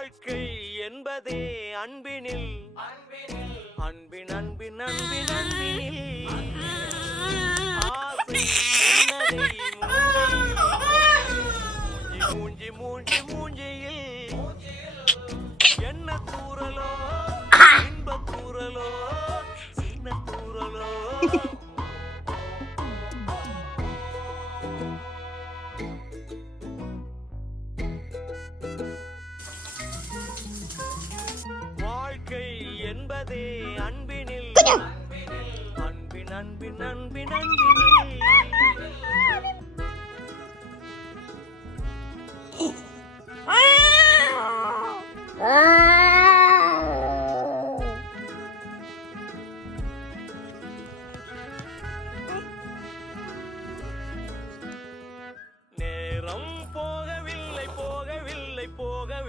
வாழ்க்கை என்பதே அன்பினில் அன்பின் அன்பின் அன்பின் அன்பினில் ஆசை என்னதை மூஞ்சி மூஞ்சி மூஞ்சியில் என்ன தூரலோ இன்ப தூரலோ சின்ன தூரலோ வாழ்க்கை என்பதே அன்பினில் அன்பின் அன்பின் அன்பின் அன்பினில்